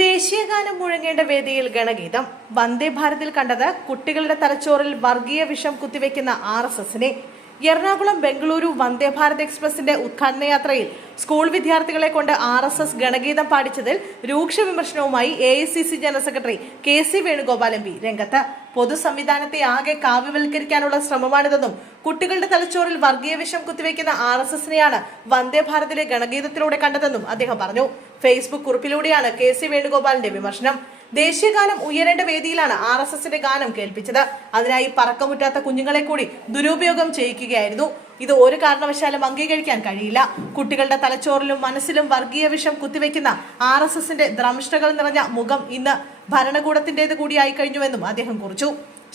ദേശീയഗാനം മുഴങ്ങേണ്ട വേദിയിൽ ഗണഗീതം. വന്ദേ ഭാരതിൽ കണ്ടത് കുട്ടികളുടെ തലച്ചോറിൽ വർഗീയ വിഷം കുത്തിവെക്കുന്ന RSSനെ. എറണാകുളം ബംഗളൂരു വന്ദേ ഭാരത് എക്സ്പ്രസിന്റെ ഉദ്ഘാടന യാത്രയിൽ സ്കൂൾ വിദ്യാർത്ഥികളെ കൊണ്ട് RSS ഗണഗീതം പാടിച്ചതിൽ രൂക്ഷ വിമർശനവുമായി AICC general secretary KC Venugopal MP രംഗത്ത്. പൊതു സംവിധാനത്തെ ആകെ കാവ്യവൽക്കരിക്കാനുള്ള ശ്രമമാണിതെന്നും കുട്ടികളുടെ തലച്ചോറിൽ വർഗീയ വിഷം കുത്തിവെക്കുന്ന RSSനെയാണ് വന്ദേ ഭാരതിലെ ഗണഗീതത്തിലൂടെ കണ്ടതെന്നും അദ്ദേഹം പറഞ്ഞു. ഫേസ്ബുക്ക് കുറിപ്പിലൂടെയാണ് KC വേണുഗോപാലിന്റെ വിമർശനം. ദേശീയഗാനം ഉയരേണ്ട വേദിയിലാണ് RSSന്റെ ഗാനം കേൾപ്പിച്ചത്. അതിനായി പറക്കമുറ്റാത്ത കുഞ്ഞുങ്ങളെ കൂടി ദുരുപയോഗം ചെയ്യിക്കുകയായിരുന്നു. ഇത് ഒരു കാരണവശാലും അംഗീകരിക്കാൻ കഴിയില്ല. കുട്ടികളുടെ തലച്ചോറിലും മനസ്സിലും വർഗീയ വിഷം കുത്തിവെക്കുന്ന RSSന്റെ ദ്രംഷ്ടകൾ നിറഞ്ഞ മുഖം ഇന്ന് ഭരണകൂടത്തിന്റേത് കൂടിയായി കഴിഞ്ഞുവെന്നും അദ്ദേഹം കുറിച്ചു.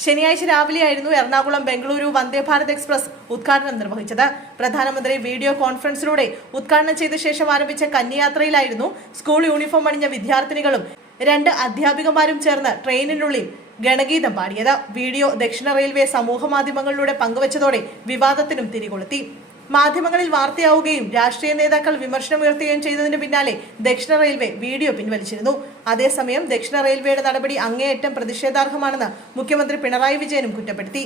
ശനിയാഴ്ച രാവിലെയായിരുന്നു എറണാകുളം ബംഗളൂരു വന്ദേ ഭാരത് എക്സ്പ്രസ് ഉദ്ഘാടനം നിർവഹിച്ചത്. പ്രധാനമന്ത്രി വീഡിയോ കോൺഫറൻസിലൂടെ ഉദ്ഘാടനം ചെയ്ത ശേഷം ആരംഭിച്ച കന്യായാത്രയിലായിരുന്നു സ്കൂൾ യൂണിഫോം അണിഞ്ഞ വിദ്യാർത്ഥിനികളും 2 അധ്യാപികമാരും ചേർന്ന് ട്രെയിനിനുള്ളിൽ ഗണഗീതം പാടിയത്. വീഡിയോ ദക്ഷിണ റെയിൽവേ സമൂഹ മാധ്യമങ്ങളിലൂടെ പങ്കുവച്ചതോടെ വിവാദത്തിനും തിരികൊളുത്തി. മാധ്യമങ്ങളിൽ വാർത്തയാവുകയും രാഷ്ട്രീയ നേതാക്കൾ വിമർശനമുയർത്തുകയും ചെയ്തതിന് പിന്നാലെ ദക്ഷിണ റെയിൽവേ വീഡിയോ പിൻവലിച്ചിരുന്നു. അതേസമയം ദക്ഷിണ റെയിൽവേയുടെ നടപടി അങ്ങേയറ്റം പ്രതിഷേധാർഹമാണെന്ന് മുഖ്യമന്ത്രി പിണറായി വിജയനും കുറ്റപ്പെടുത്തി.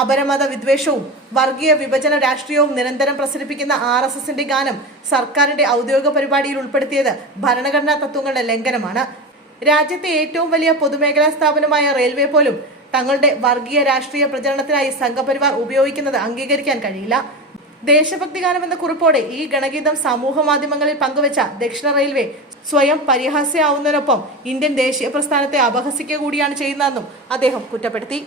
അപരമത വിദ്വേഷവും വർഗീയ വിഭജന രാഷ്ട്രീയവും നിരന്തരം പ്രസരിപ്പിക്കുന്ന RSSന്റെ ഗാനം സർക്കാരിന്റെ ഔദ്യോഗിക പരിപാടിയിൽ ഉൾപ്പെടുത്തിയത് ഭരണഘടനാ തത്വങ്ങളുടെ ലംഘനമാണ്. രാജ്യത്തെ ഏറ്റവും വലിയ പൊതുമേഖലാ സ്ഥാപനമായ റെയിൽവേ പോലും തങ്ങളുടെ വർഗീയ രാഷ്ട്രീയ പ്രചരണത്തിനായി സംഘപരിവാർ ഉപയോഗിക്കുന്നത് അംഗീകരിക്കാൻ കഴിയില്ല. ദേശഭക്തി ഗാനം എന്ന കുറിപ്പോടെ ഈ ഗണഗീതം സമൂഹ മാധ്യമങ്ങളിൽ പങ്കുവച്ച ദക്ഷിണ റെയിൽവേ സ്വയം പരിഹാസ്യമാവുന്നതിനൊപ്പം ഇന്ത്യൻ ദേശീയ പ്രസ്ഥാനത്തെ അപഹസിക്കുക കൂടിയാണ് ചെയ്യുന്നതെന്നും അദ്ദേഹം കുറ്റപ്പെടുത്തി.